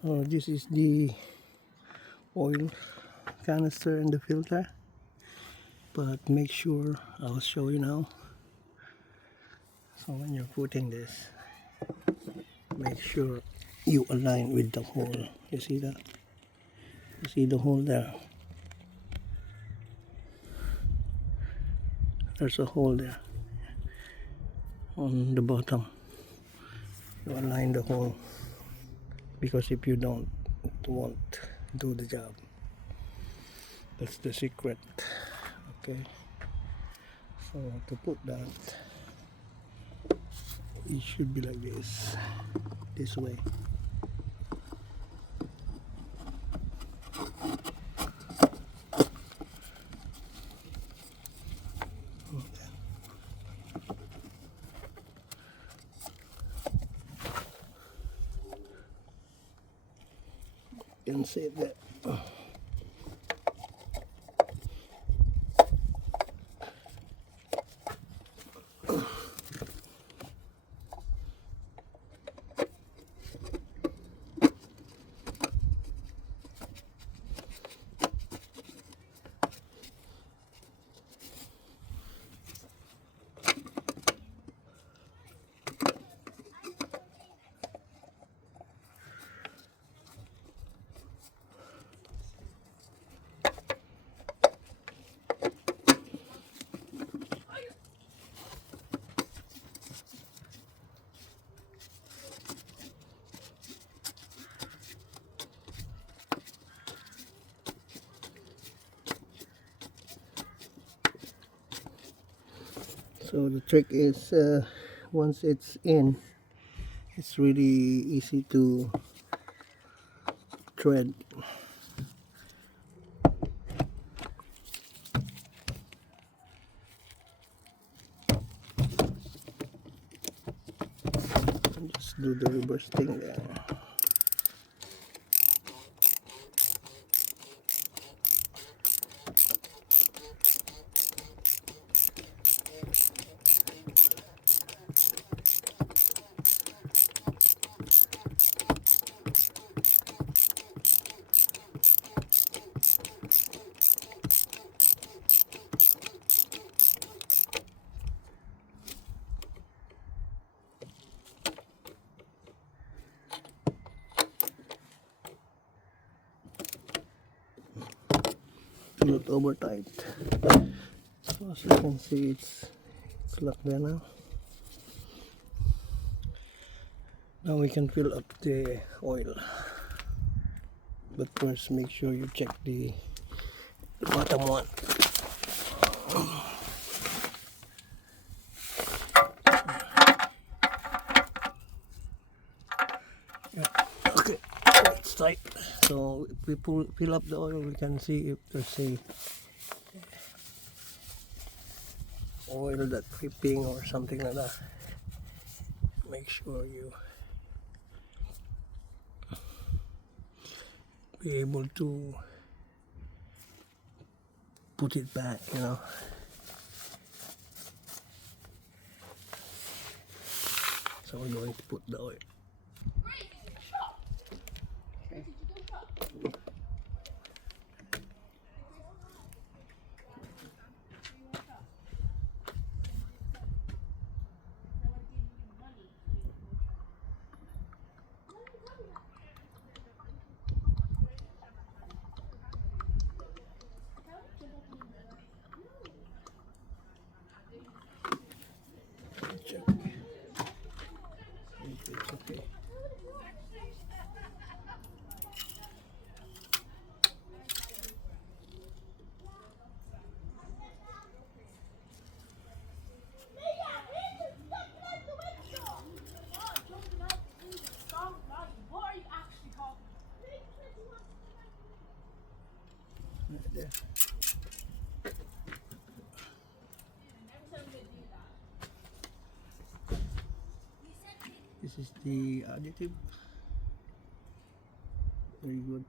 So this is the oil canister and the filter, but make sure, I'll show you now. So when you're putting this, make sure you align with the hole. You see that? You see the hole there? There's a hole there on the bottom. You align the hole, because if you don't, it won't do the job. That's the secret. Okay, so to put that, it should be like this way. You can see that. So the trick is, once it's in, it's really easy to thread. And just do the reverse thing there. Not over tight. So as you can see, it's locked there now. Now we can fill up the oil, but first make sure you check the bottom one. Okay, it's tight. So if we fill up the oil, we can see if there's a oil that dripping or something like that. Make sure you be able to put it back, you know. So we're going to put the oil. Okay. Check. It's okay. Right there. This is the additive. Very good.